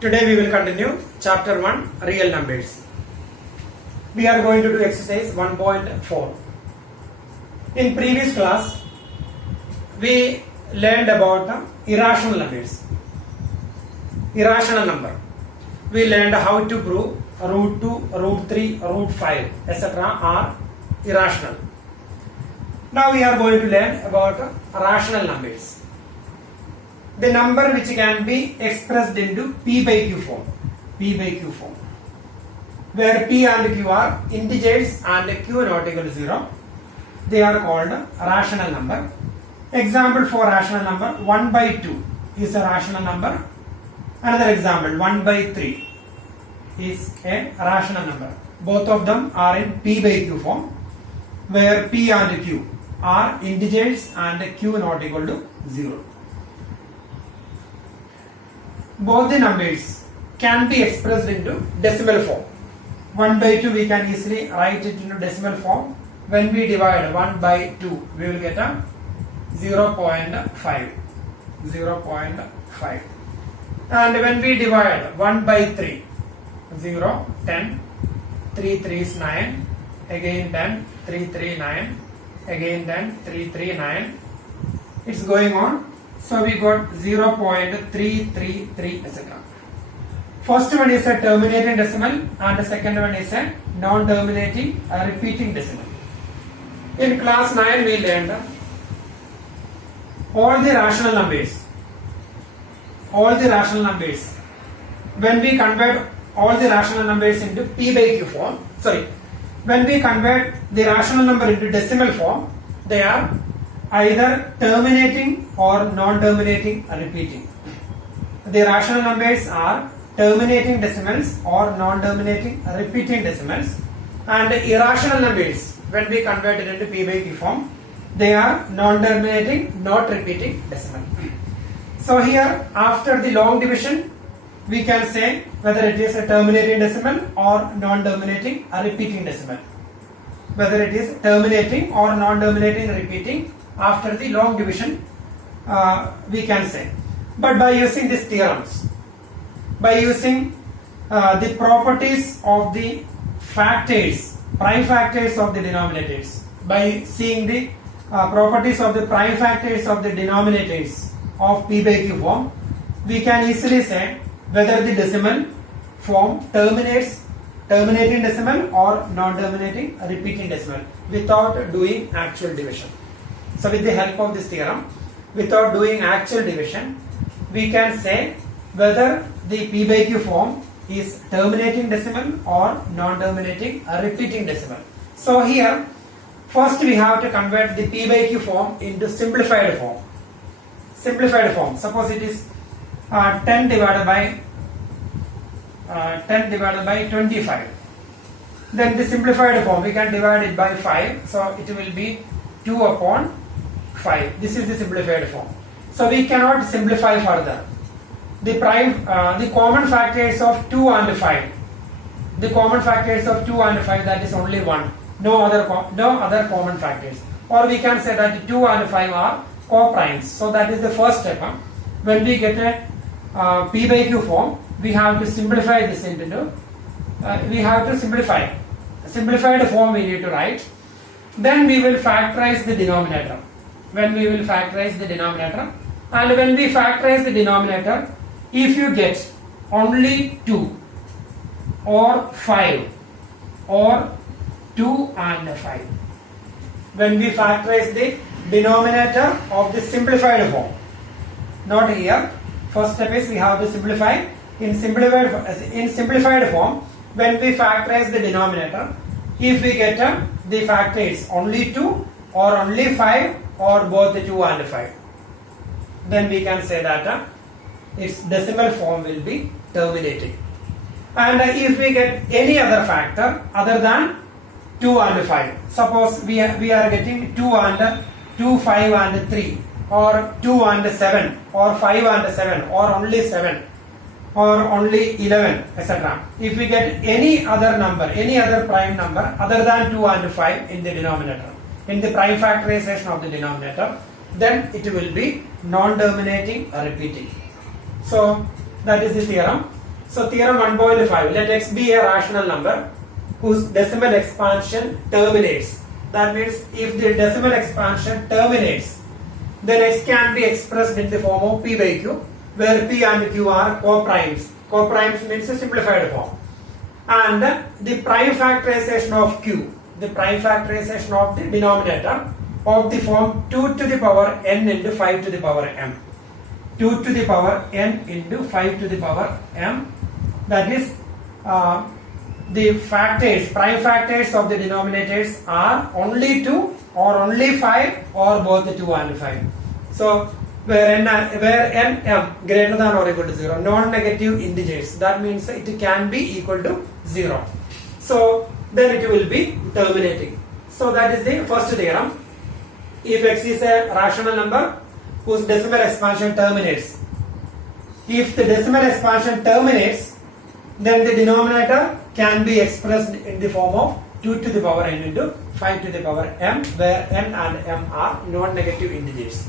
Today we will continue chapter 1 real numbers. We are going to do exercise 1.4. In previous class we learned about irrational numbers. Irrational number. We learned how to prove root 2, root 3, root 5 etc. are irrational. Now we are going to learn about rational numbers. The number which can be expressed into P by Q form. P by Q form. Where P and Q are integers and Q not equal to 0. They are called rational number. Example for rational number 1 by 2 is a rational number. Another example 1 by 3 is a rational number. Both of them are in P by Q form. Where P and Q are integers and Q not equal to 0. Both the numbers can be expressed into decimal form. 1 by 2 we can easily write it into decimal form. When we divide 1 by 2 we will get a 0.5. 0.5. And when we divide 1 by 3, 0, 10, 3 3 is 9, again 10, 3 3 9, again 10, 3 3 9. It's going on. So we got 0.333 etc. First one is a terminating decimal and the second one is a non-terminating repeating decimal. In class 9 we learned all the rational numbers. When we convert all the rational numbers into P by Q form, when we convert the rational number into decimal form, they are either terminating or non-terminating repeating. The rational numbers are terminating decimals or non-terminating repeating decimals, and irrational numbers, when we convert it into P by Q form, they are non-terminating, not repeating decimal. So here after the long division we can say whether it is a terminating decimal or non-terminating repeating decimal. Whether it is terminating or non-terminating repeating after the long division we can say. But by using these theorems, by using the properties of the factors, prime factors of the denominators, by seeing the properties of the prime factors of the denominators of P by Q form, we can easily say whether the decimal form terminates terminating decimal or non-terminating repeating decimal without doing actual division. So with the help of this theorem, without doing actual division, we can say whether the P by Q form is terminating decimal or non-terminating repeating decimal. So here first we have to convert the P by Q form into simplified form. Simplified form. Suppose it is 10 divided by 25. Then the simplified form we can divide it by 5. So it will be 2 upon 5. This is the simplified form. So we cannot simplify further. The common factors of 2 and 5. The common factors of 2 and 5, that is only 1. No other common factors. Or we can say that 2 and 5 are co-primes. So that is the first step. When we get a P by Q form, we have to simplify this into simplified form we need to write. Then we will factorize the denominator. And when we factorize the denominator, if you get only 2 or 5 or 2 and 5, when we factorize the denominator of the simplified form, not here, first step is we have to simplify. In simplified form, when we factorize the denominator, if we get the factors only 2 or only 5 or both 2 and 5, then we can say that its decimal form will be terminating. And if we get any other factor other than 2 and 5, suppose we are getting 2, 5 and 3, or 2 and 7, or 5 and 7, or only 7, or only 11, etc. If we get any other number, any other prime number other than 2 and 5 in the denominator, in the prime factorization of the denominator, then it will be non-terminating repeating. So that is the theorem. So theorem 1.5, let x be a rational number whose decimal expansion terminates. That means if the decimal expansion terminates, then x can be expressed in the form of p by q, where p and q are co-primes. Co-primes means a simplified form. And the prime factorization of q, the prime factorization of the denominator of the form 2 to the power n into 5 to the power m. 2 to the power n into 5 to the power m. That is the factors, prime factors of the denominators are only 2 or only 5 or both 2 and 5. So where n m greater than or equal to 0, non-negative integers, that means it can be equal to 0. So then it will be terminating. So that is the first theorem. If x is a rational number whose decimal expansion terminates, if the decimal expansion terminates, then the denominator can be expressed in the form of 2 to the power n into 5 to the power m, where n and m are non-negative integers.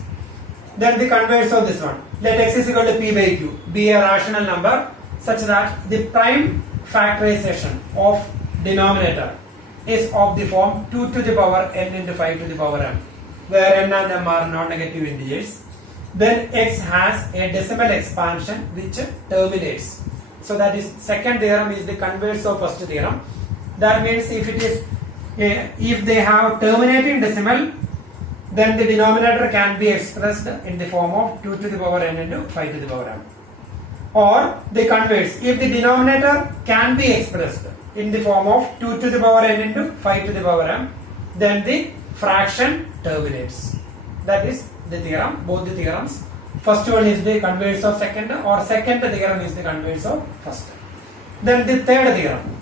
Then the converse of this one, let x is equal to p by q be a rational number such that the prime factorization of denominator is of the form 2 to the power n into 5 to the power m, where n and m are non-negative integers. Then x has a decimal expansion which terminates. So that is second theorem is the converse of first theorem. That means if it is if they have terminating decimal, then the denominator can be expressed in the form of 2 to the power n into 5 to the power m. Or the converse, if the denominator can be expressed in the form of 2 to the power n into 5 to the power m, then the fraction terminates. That is the theorem, both the theorems. First one is the converse of second, or second theorem is the converse of first. Then the third theorem,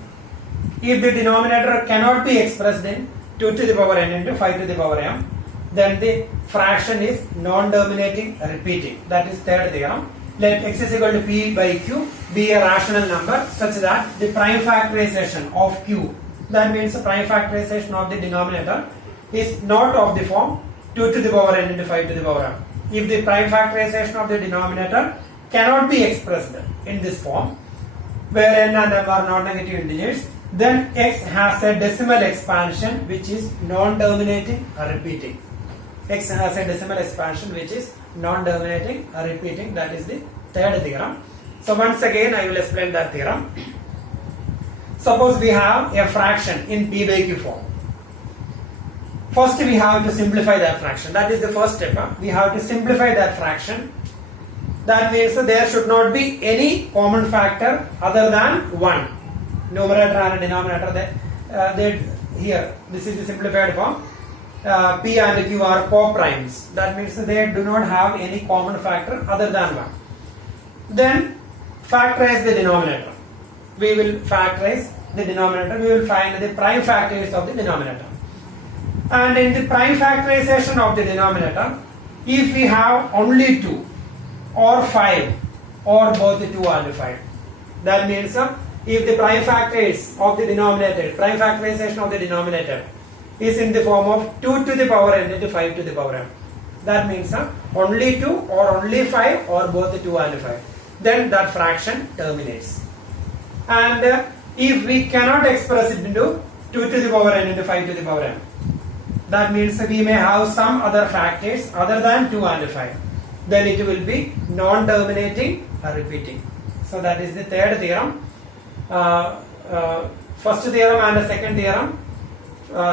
if the denominator cannot be expressed in 2 to the power n into 5 to the power m, then the fraction is non-terminating repeating. That is third theorem. Let x is equal to p by q be a rational number such that the prime factorization of q, that means the prime factorization of the denominator, is not of the form 2 to the power n into 5 to the power m. If the prime factorization of the denominator cannot be expressed in this form, where n and m are non-negative integers, then x has a decimal expansion which is non-terminating repeating. X has a decimal expansion which is non-terminating repeating. That is the third theorem. So once again I will explain that theorem. Suppose we have a fraction in p by q form. First we have to simplify that fraction. That is the first step. We have to simplify that fraction. That means there should not be any common factor other than 1. Numerator and denominator, here this is the simplified form. P and Q are co-primes. That means they do not have any common factor other than 1. Then factorize the denominator. We will factorize the denominator. We will find the prime factors of the denominator. And in the prime factorization of the denominator, if we have only 2 or 5 or both 2 and 5, that means if the prime factors of the denominator, prime factorization of the denominator is in the form of 2 to the power n into 5 to the power m, that means only 2 or only 5 or both 2 and 5, then that fraction terminates. And if we cannot express it into 2 to the power n into 5 to the power m, that means we may have some other factors other than 2 and 5, then it will be non-terminating repeating. So that is the third theorem. First theorem and the second theorem.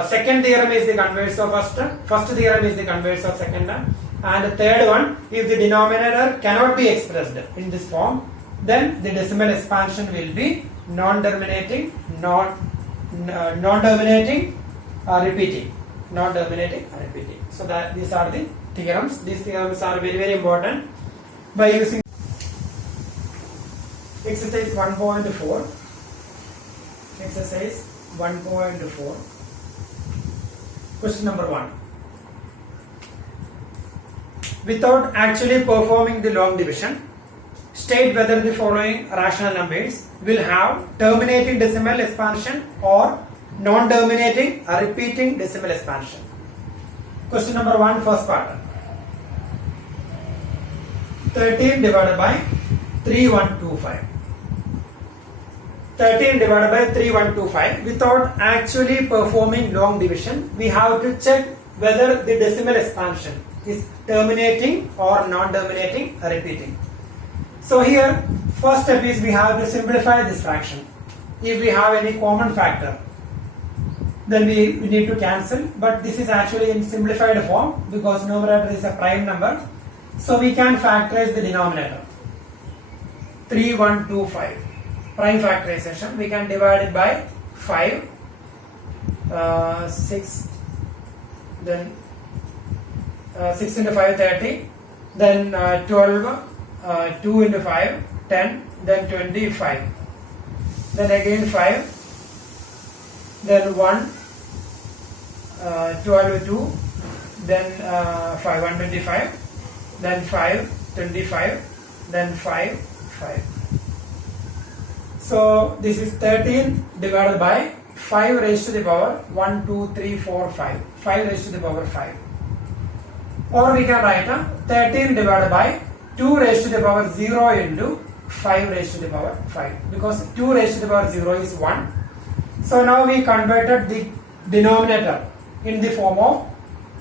Second theorem is the converse of first. First theorem is the converse of second. And the third one, if the denominator cannot be expressed in this form, then the decimal expansion will be non-terminating, non-terminating repeating. Non-terminating repeating. So that these are the theorems. These theorems are very, very important. By using exercise 1.4, exercise 1.4, question number 1. Without actually performing the long division, state whether the following rational numbers will have terminating decimal expansion or non-terminating repeating decimal expansion. Question number 1, first part. 13 divided by 3125. 13 divided by 3125. Without actually performing long division, we have to check whether the decimal expansion is terminating or non-terminating or repeating. So here, first step is we have to simplify this fraction. If we have any common factor, then we need to cancel, but this is actually in simplified form because numerator is a prime number. So we can factorize the denominator. 3125. Prime factorization. We can divide it by 5, 6, then 6 into 5, 30, then 12, 2 into 5, 10, then 25, then again 5, then 1, 12, 2, then 5, 125, then 5, 25, then 5, 5. So this is 13 divided by 5 raised to the power 1, 2, 3, 4, 5. 5 raised to the power 5. Or we can write 13 divided by 2 raised to the power 0 into 5 raised to the power 5. Because 2 raised to the power 0 is 1. So now we converted the denominator in the form of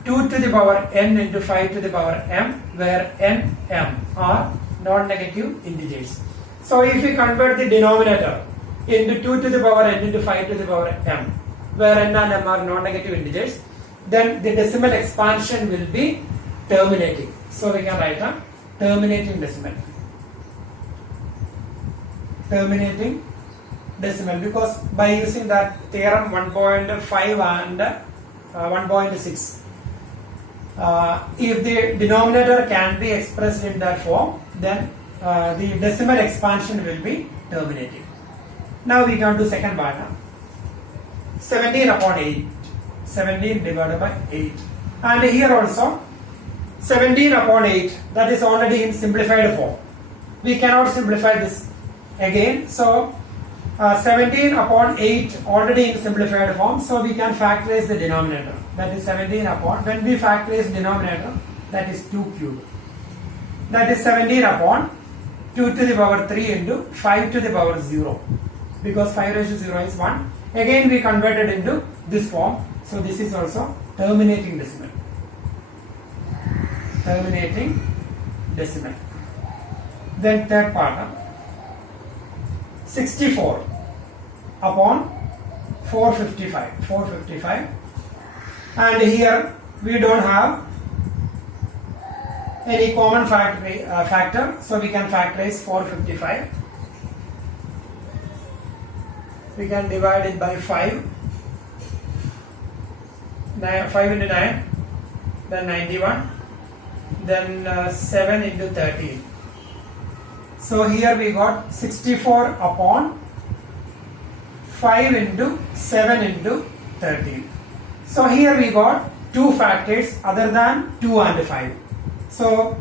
2 to the power n into 5 to the power m, where n, m are non-negative integers. So if we convert the denominator into 2 to the power n into 5 to the power m, where n and m are non-negative integers, then the decimal expansion will be terminating. So we can write a terminating decimal. Terminating decimal, because by using that theorem 1.5 and 1.6, if the denominator can be expressed in that form, then the decimal expansion will be terminating. Now we come to second part. 17 upon 8. 17 divided by 8. And here also 17 upon 8, that is already in simplified form. We cannot simplify this again. So 17 upon 8 already in simplified form. So we can factorize the denominator. That is 17 upon. When we factorize denominator, that is 2 cubed. That is 17 upon 2 to the power 3 into 5 to the power 0. Because 5 raised to 0 is 1. Again we converted into this form. So this is also terminating decimal. Terminating decimal. Then third part. 64 upon 455. 455. And here we don't have any common factor, so we can factorize 455. We can divide it by 5. 5 into 9, then 91, then 7 into 13. So here we got 64 upon 5 into 7 into 13. So here we got two factors other than 2 and 5. So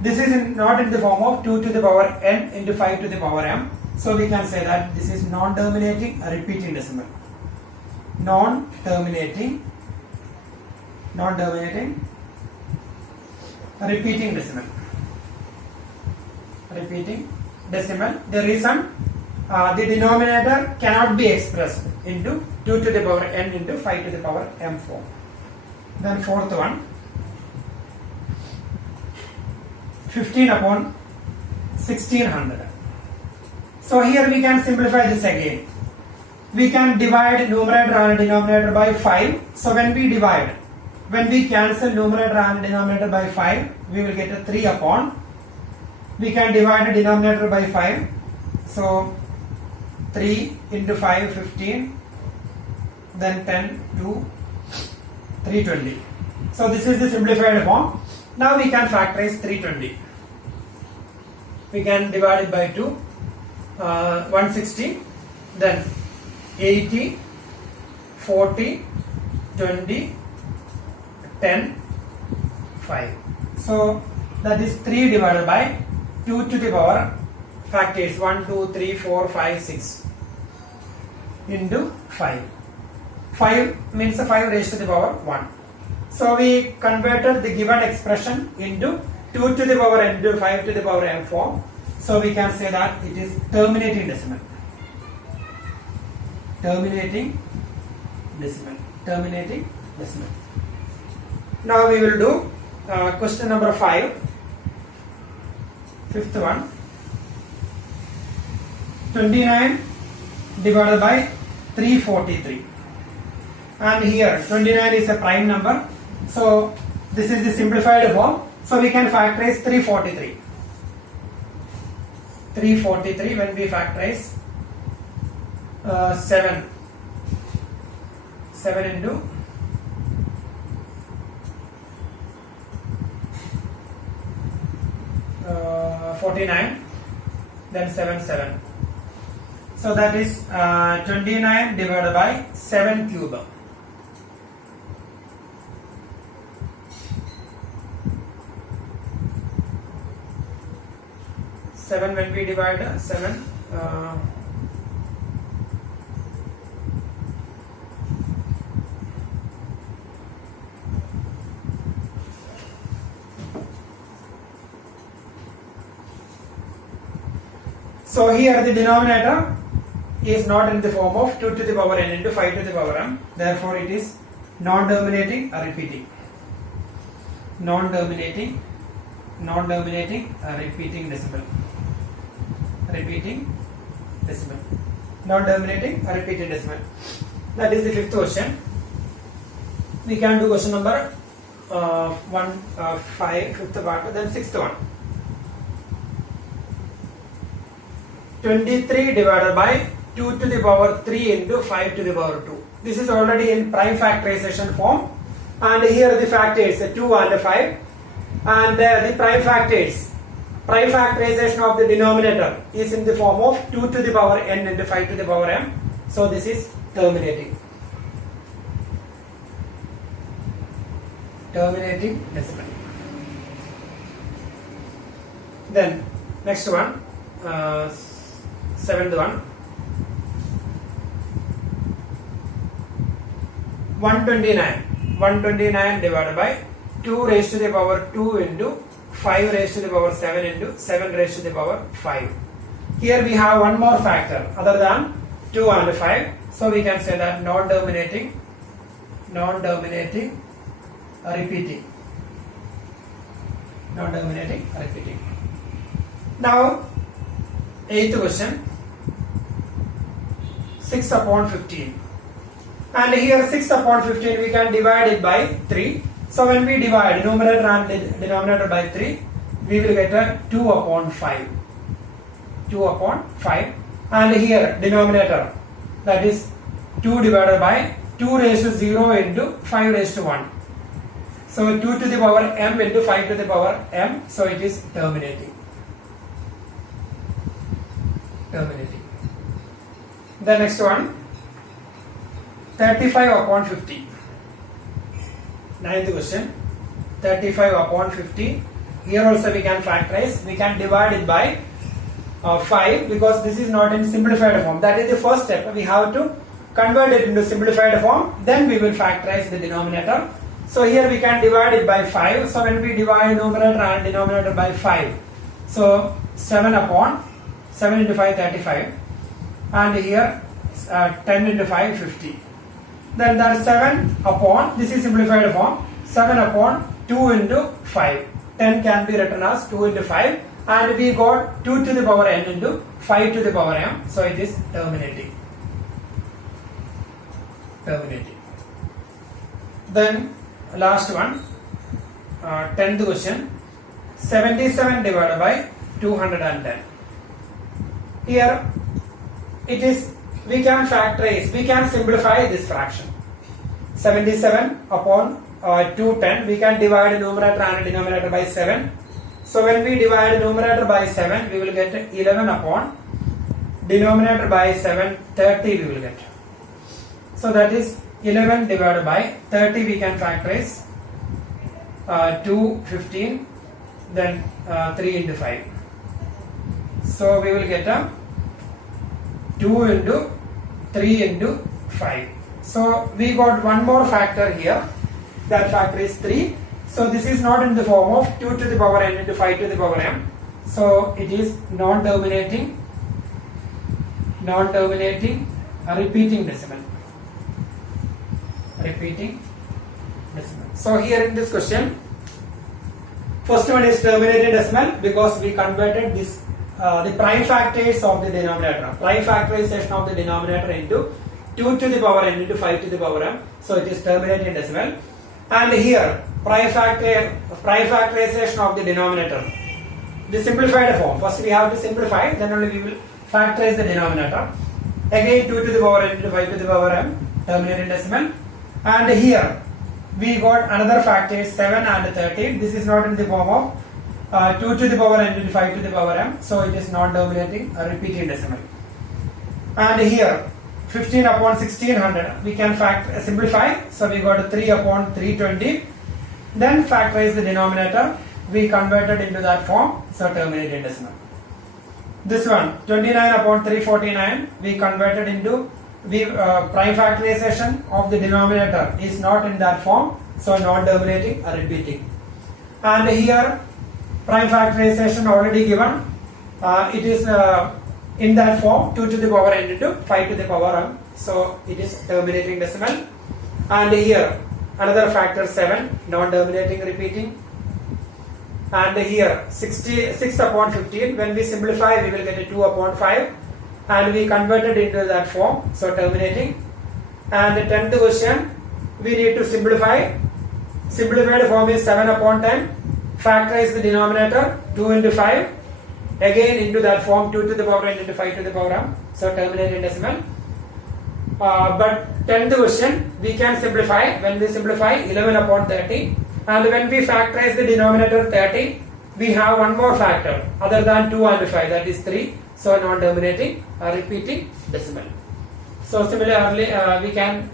this is not in the form of 2 to the power n into 5 to the power m. So we can say that this is non-terminating repeating decimal. Non-terminating repeating decimal. Repeating decimal. The reason the denominator cannot be expressed into 2 to the power n into 5 to the power m form. Then fourth one, 15 upon 1600. So here we can simplify this again. We can divide numerator and denominator by 5. So when we divide, when we cancel numerator and denominator by 5, we will get a 3 upon. We can divide the denominator by 5. So 3 into 5, 15. Then 10, 2, 320. So this is the simplified form. Now we can factorize 320. We can divide it by 2. 160. Then 80, 40, 20, 10, 5. So that is 3 divided by 2 to the power factors 1, 2, 3, 4, 5, 6 into 5. 5 means 5 raised to the power 1. So we converted the given expression into 2 to the power n into 5 to the power m form. So we can say that it is terminating decimal. terminating decimal. Terminating decimal. Now we will do question number 5. Fifth one. 29 divided by 343. And here 29 is a prime number. So this is the simplified form. So we can factorize 343. 343 when we factorize 7 into 49, then 7. So that is 29 divided by 7 cube. Seven when we divide 7. So here the denominator is not in the form of 2 to the power n into 5 to the power m. Therefore it is non-terminating or repeating. Non-terminating repeating decimal. Repeating decimal. Non-terminating or repeating decimal. That is the fifth question. We can do question number 5, fifth part, then sixth one. 23 divided by 2 to the power 3 into 5 to the power 2. This is already in prime factorization form, and here the factors 2 and 5, and the prime factors. Prime factorization of the denominator is in the form of 2 to the power n into 5 to the power m. So this is terminating. Terminating decimal. Then next one, seventh one. 129 divided by 2 raised to the power 2 into 5 raised to the power 7 into 7 raised to the power 5. Here we have one more factor other than 2 and 5. So we can say that non-terminating, repeating. Non-terminating, repeating. Now, 8th question. 6 upon 15. And here 6 upon 15 we can divide it by 3. So when we divide numerator and denominator by 3, we will get a 2 upon 5. 2 upon 5. And here denominator, that is 2 divided by 2 raised to 0 into 5 raised to 1. So 2 to the power m into 5 to the power m. So it is terminating. Terminating. The next one, 35 upon 50. 9th question, 35 upon 50. Here also we can factorize. We can divide it by 5 because this is not in simplified form. That is the first step. We have to convert it into simplified form. Then we will factorize the denominator. So here we can divide it by 5. So when we divide numerator and denominator by 5, so 7 upon 7 into 5, 35. And here 10 into 5, 50. Then there is 7 upon, this is simplified form, 7 upon 2 into 5. 10 can be written as 2 into 5, and we got 2 to the power n into 5 to the power m. So it is terminating. Terminating. Then last one, 10th question, 77 divided by 210. Here it is, we can factorize, we can simplify this fraction. 77 upon 210, we can divide numerator and denominator by 7. So when we divide numerator by 7, we will get 11 upon denominator by 7, 30 we will get. So that is 11 divided by 30, we can factorize 2, 15, then 3 into 5. So we will get a 2 into 3 into 5. So we got one more factor here. That factor is 3. So this is not in the form of 2 to the power n into 5 to the power m. So it is non-terminating a repeating decimal. Repeating decimal. So here in this question, first one is terminating decimal because we converted this the prime factors of the denominator. Prime factorization of the denominator into 2 to the power n into 5 to the power m. So it is terminating decimal. And here prime factorization of the denominator. The simplified form. First we have to simplify, then only we will factorize the denominator. Again 2 to the power n into 5 to the power m, terminating decimal. And here we got another factors 7 and 13. This is not in the form of 2 to the power n into 5 to the power m. So it is not terminating a repeating decimal. And here 15 upon 1600 we can simplify. So we got 3 upon 320. Then factorize the denominator. We converted into that form. So terminating decimal. This one 29 upon 349 we converted into prime factorization of the denominator is not in that form, so not terminating or repeating. And here prime factorization already given, it is in that form 2 to the power n into 5 to the power m, so it is terminating decimal. And here another factor 7, non terminating repeating. And here 6 upon 15, when we simplify we will get a 2 upon 5 and we converted into that form, so terminating. And the 10th question we need to simplify. Simplified form is 7 upon 10, factorize the denominator 2 into 5, again into that form 2 to the power n into 5 to the power m, so terminating decimal. But 10th question we can simplify. When we simplify 11 upon 30, and when we factorize the denominator 30, we have one more factor other than 2 and 5, that is 3, so non-terminating or repeating decimal. So similarly we can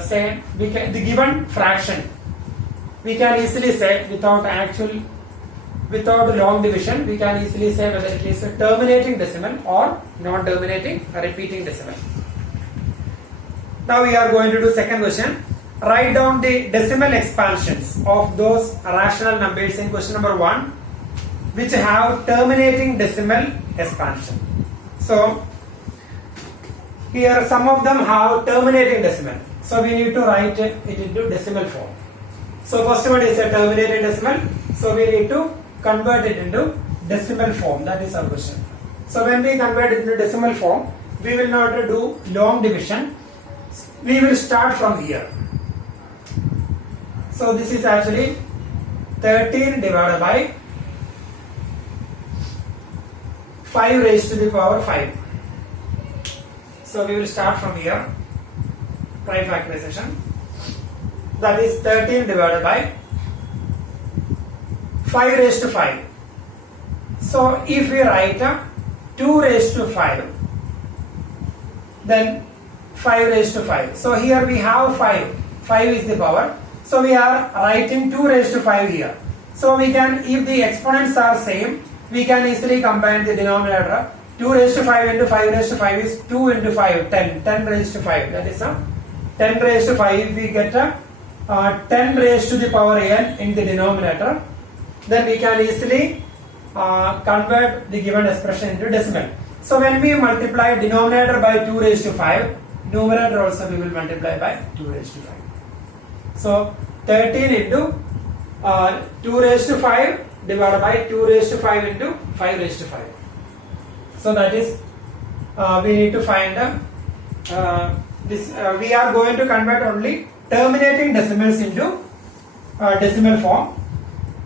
say the given fraction we can easily say without long division, we can easily say whether it is a terminating decimal or non-terminating or repeating decimal. Now we are going to do second question. Write down the decimal expansions of those rational numbers in question number 1 which have terminating decimal expansion. So here some of them have terminating decimal, so we need to write it into decimal form. So first one is a terminating decimal, so we need to convert it into decimal form. That is our question. So when we convert it into decimal form, we will not do long division. We will start from here. So this is actually 13 divided by 5 raised to the power 5. So we will start from here. Prime factorization. That is 13 divided by 5 raised to 5. So if we write 2 raised to 5, then 5 raised to 5. So here we have 5. 5 is the power. So we are writing 2 raised to 5 here. So we can, if the exponents are same, we can easily combine the denominator. 2 raised to 5 into 5 raised to 5 is 2 into 5, 10. 10 raised to 5. That is 10 raised to 5. We get 10 raised to the power n in the denominator. Then we can easily convert the given expression into decimal. So when we multiply denominator by 2 raised to 5, numerator also we will multiply by 2 raised to 5. So 13 into 2 raised to 5 divided by 2 raised to 5 into 5 raised to 5. So that is we need to find this. We are going to convert only terminating decimals into decimal form.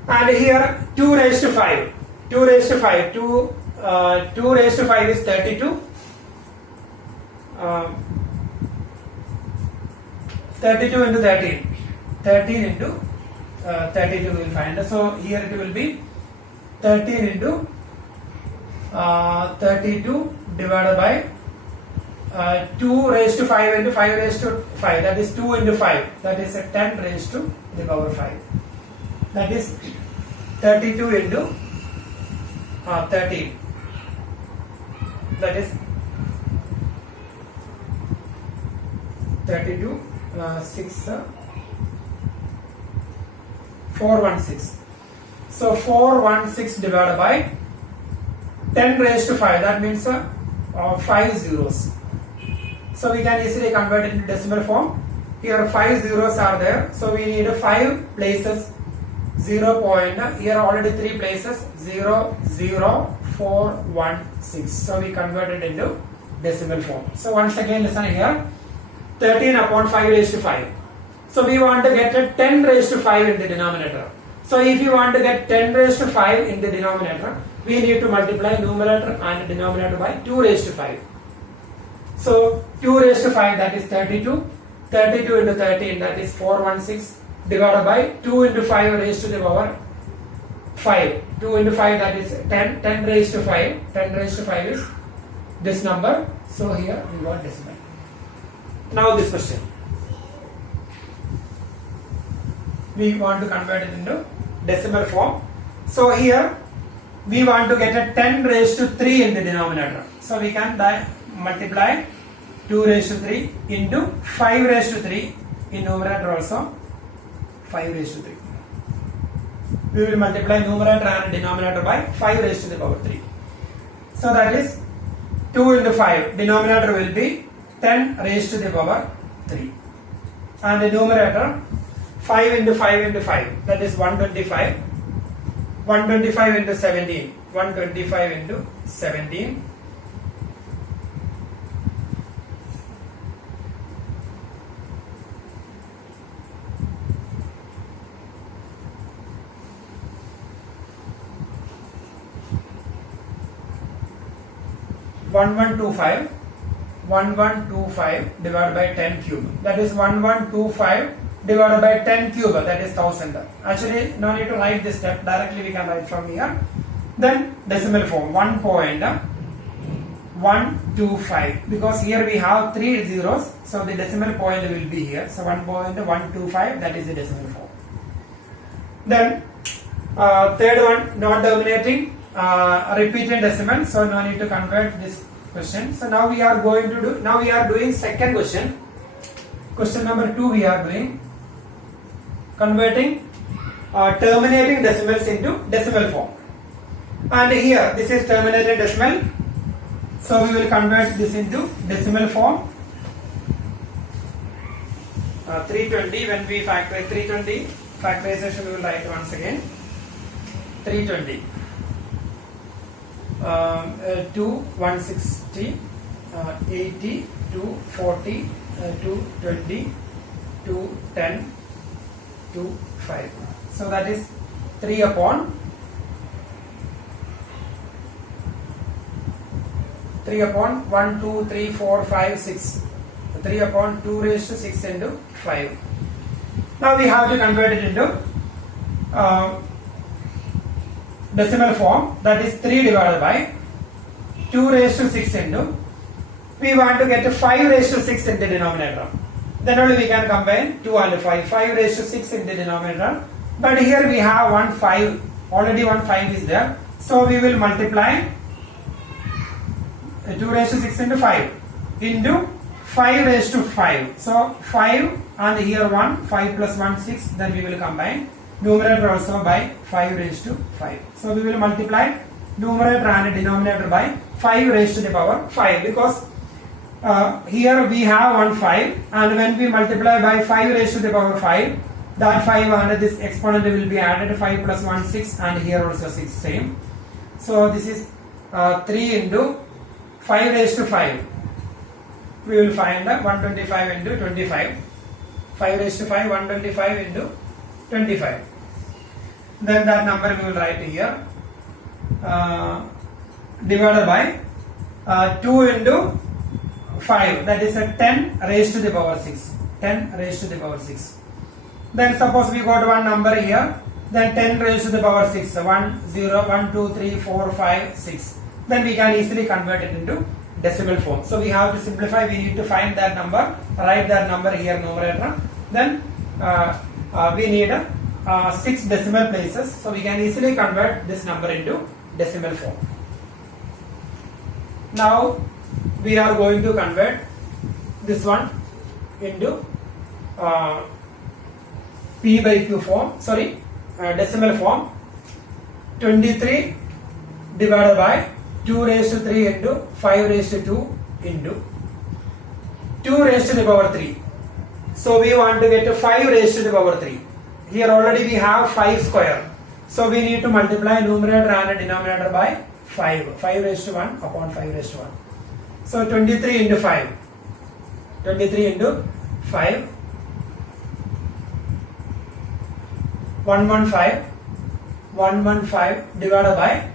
And here 2 raised to 5. 2 raised to 5. 2 raised to 5 is 32. 32 into 13. 13 into 32 we will find. So here it will be 13 into 32 divided by 2 raised to 5 into 5 raised to 5. That is 2 into 5. That is 10 raised to the power 5. That is 32 into 13. That is 32, 6, 416. So 416 divided by 10 raised to 5. That means 5 zeros. So we can easily convert it into decimal form. Here 5 zeros are there, so we need 5 places 0 point. Here already 3 places 0, 0, 4, 1, 6. So we convert it into decimal form. So once again listen here, 13 upon 5 raised to 5. So we want to get a 10 raised to 5 in the denominator. So if you want to get 10 raised to 5 in the denominator, we need to multiply numerator and denominator by 2 raised to 5. So 2 raised to 5, that is 32. 32 into 13, that is 416, divided by 2 into 5 raised to the power 5. 2 into 5, that is 10. 10 raised to 5. 10 raised to 5 is this number. So here we got decimal. Now this question. We want to convert it into decimal form. So here we want to get a 10 raised to 3 in the denominator. So we can multiply 2 raised to 3 into 5 raised to 3 in numerator also 5 raised to 3. We will multiply numerator and denominator by 5 raised to the power 3. So that is 2 into 5. Denominator will be 10 raised to the power 3. And the numerator 5 into 5 into 5. That is 125. 125 into 17. 125 into 17. 1125 1125 divided by 10 cube, that is 1125 divided by 10 cube, that is 1000. Actually no need to write this step, directly we can write from here. Then decimal form 1.125, because here we have 3 zeros, so the decimal point will be here. So 1.125, that is the decimal form. Then third one, not terminating, repeated decimal, so no need to convert this question. So now we are going to do, now we are doing second question. Question number 2 we are doing, converting terminating decimals into decimal form. And here this is terminated decimal, so we will convert this into decimal form. 320, when we factor 320, factorization we will write once again. 320 to 160, 80, to 40, to 20, to 10, to 5. So that is 3 upon 1, 2, 3, 4, 5, 6. 3 upon 2 raised to 6 into 5. Now we have to convert it into decimal form, that is 3 divided by 2 raised to 6 into, we want to get a 5 raised to 6 in the denominator. Then only we can combine 2 and 5. 5 raised to 6 in the denominator. But here we have 1 5. Already 1 5 is there. So we will multiply 2 raised to 6 into 5 into 5 raised to 5. So 5 and here 1. 5 plus 1 6. Then we will combine numerator also by 5 raised to 5. So we will multiply numerator and denominator by 5 raised to the power 5, because here we have 1 5, and when we multiply by 5 raised to the power 5, that 5 and this exponent will be added. 5 plus 1 6, and here also 6 same. So this is 3 into 5 raised to 5. We will find 125 into 25. 5 raised to 5, 125 into 25. Then that number we will write here, divided by 2 into 5, that is a 10 raised to the power 6. 10 raised to the power 6. Then suppose we got one number here, then 10 raised to the power 6. 1, 0, 1, 2, 3, 4, 5, 6. Then we can easily convert it into decimal form. So we have to simplify, we need to find that number, write that number here numerator. Then we need 6 decimal places, so we can easily convert this number into decimal form. Now we are going to convert this one into P by Q form, decimal form. 23 divided by 2 raised to 3 into 5 raised to 2 into 2 raised to the power 3. So we want to get 5 raised to the power 3. Here already we have 5 square. So we need to multiply numerator and denominator by 5. 5 raised to 1 upon 5 raised to 1. So 23 into 5. 23 into 5. 115. 115 divided by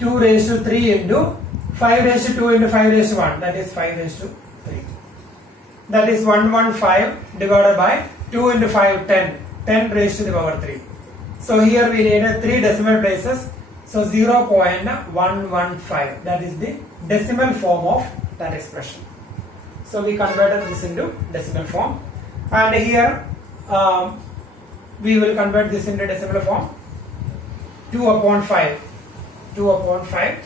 2 raised to 3 into 5 raised to 2 into 5 raised to 1. That is 5 raised to 3. That is 115 divided by 2 into 5, 10. 10 raised to the power 3. So here we need 3 decimal places. So 0.115. That is the decimal form of that expression. So we converted this into decimal form. And here we will convert this into decimal form. 2 upon 5. 2 upon 5.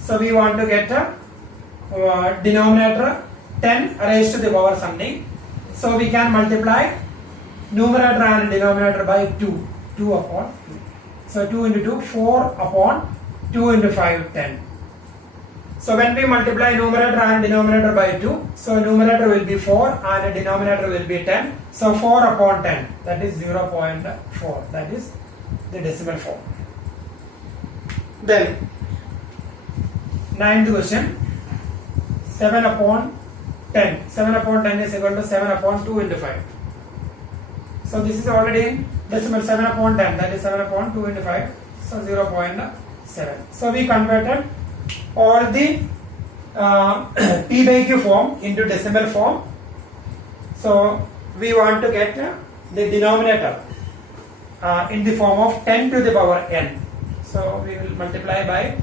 So we want to get a denominator 10 raised to the power something. So we can multiply numerator and denominator by 2. 2 upon 2. So 2 into 2, 4 upon 2 into 5, 10. So when we multiply numerator and denominator by 2, so numerator will be 4 and denominator will be 10. So 4 upon 10, that is 0.4. That is the decimal form. Then 9th question, 7 upon 10. 7 upon 10 is equal to 7 upon 2 into 5. So this is already in decimal. 7 upon 10, that is 7 upon 2 into 5. So 0.7. So we converted all the P by Q form into decimal form. So we want to get the denominator in the form of 10 to the power n. So we will multiply by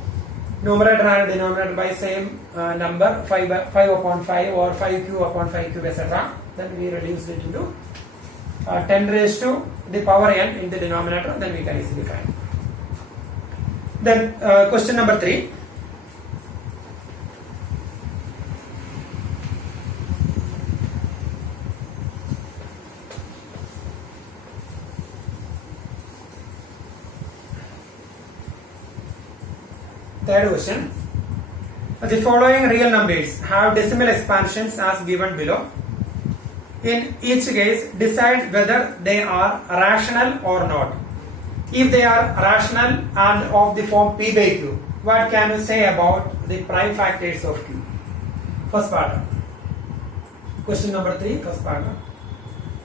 numerator and denominator by same number, 5 upon 5 or 5q upon 5q, etc. Then we reduce it into 10 raised to the power n in the denominator. Then we can easily find. Then question number 3. Third question. The following real numbers have decimal expansions as given below. In each case, decide whether they are rational or not. If they are rational and of the form P by Q, what can you say about the prime factors of Q? First part. Question number 3, first part.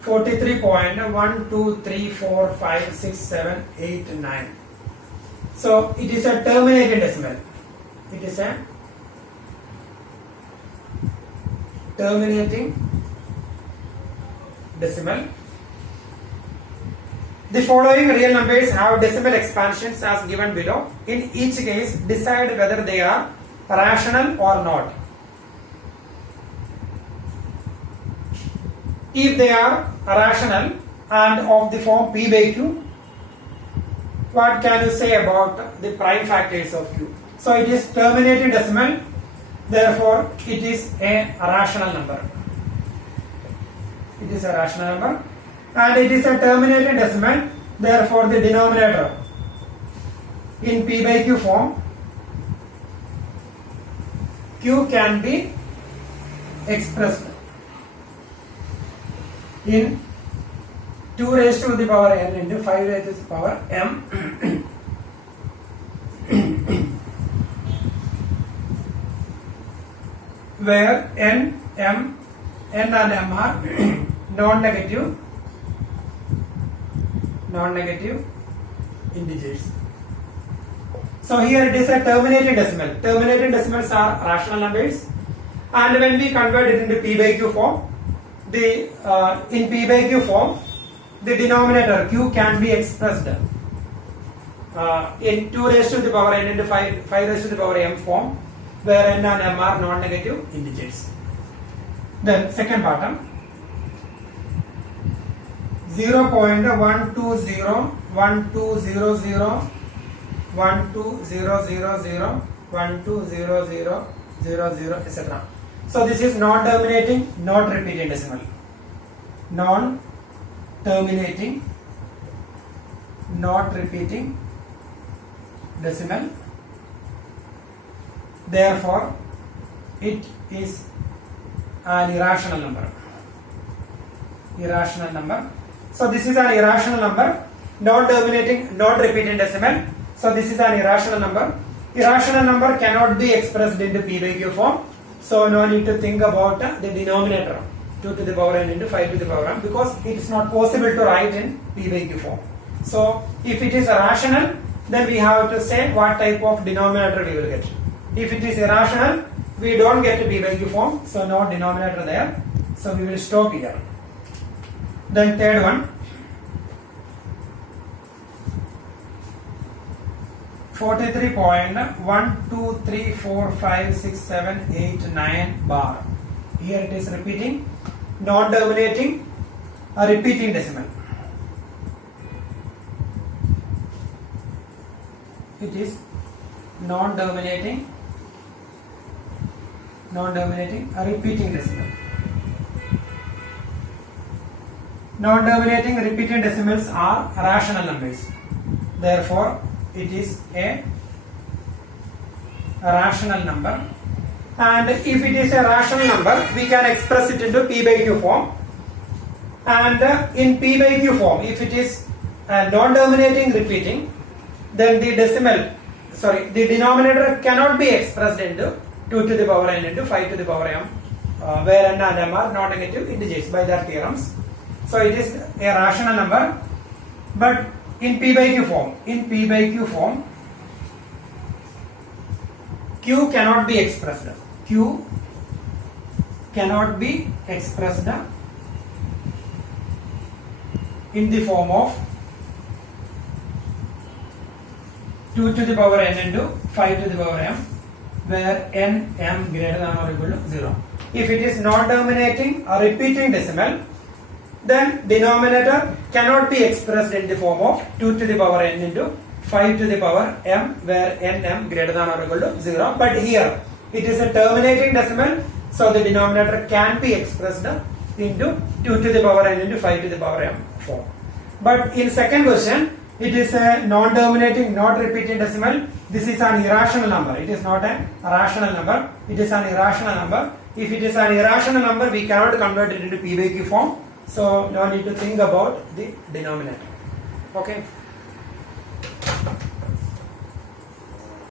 43.123456789. So it is a terminating decimal. It is a terminating decimal. The following real numbers have decimal expansions as given below. In each case, decide whether they are rational or not. If they are rational and of the form P by Q, what can you say about the prime factors of Q? So it is terminating decimal, therefore it is a rational number. It is a rational number. And it is a terminating decimal, therefore the denominator in P by Q form, Q can be expressed in 2 raised to the power n into 5 raised to the power m where n and m are non-negative integers. So here it is a terminating decimal. Terminating decimals are rational numbers, and when we convert it into P by Q form, in P by Q form, the denominator Q can be expressed in 2 raised to the power n into 5 raised to the power m form, where n and m are non-negative integers. Then second bottom, 0.120120012000000, etc. So this is non-terminating, not repeating decimal. Non-terminating, not repeating decimal. Therefore, it is an irrational number. Irrational number. So this is an irrational number, non-terminating, non-repeating decimal. So this is an irrational number. Irrational number cannot be expressed into p by q form. So no need to think about the denominator 2 to the power n into 5 to the power m, because it is not possible to write in p by q form. So if it is a rational, then we have to say what type of denominator we will get. If it is irrational, we don't get to p by q form, so no denominator there. So we will stop here. Then third one, 43.123456789 bar. Here it is repeating, non-terminating, a repeating decimal. It is non-terminating, a repeating decimal. Non-terminating repeating decimals are rational numbers. Therefore, it is a rational number. And if it is a rational number, we can express it into p by q form. And in p by q form, if it is a non-terminating repeating, then the denominator cannot be expressed into 2 to the power n into 5 to the power m, where n and m are non-negative integers by their theorems. So it is a rational number, but in p by q form, q cannot be expressed. Q cannot be expressed in the form of 2 to the power n into 5 to the power m, where n, m greater than or equal to 0. If it is non-terminating or repeating decimal, then denominator cannot be expressed in the form of 2 to the power n into 5 to the power m, where n, m greater than or equal to 0. But here it is a terminating decimal, so the denominator can be expressed into 2 to the power n into 5 to the power m form. But in second question, it is a non-terminating, not repeating decimal. This is an irrational number. It is not a rational number. It is an irrational number. If it is an irrational number, we cannot convert it into p by q form. So no need to think about the denominator. Okay.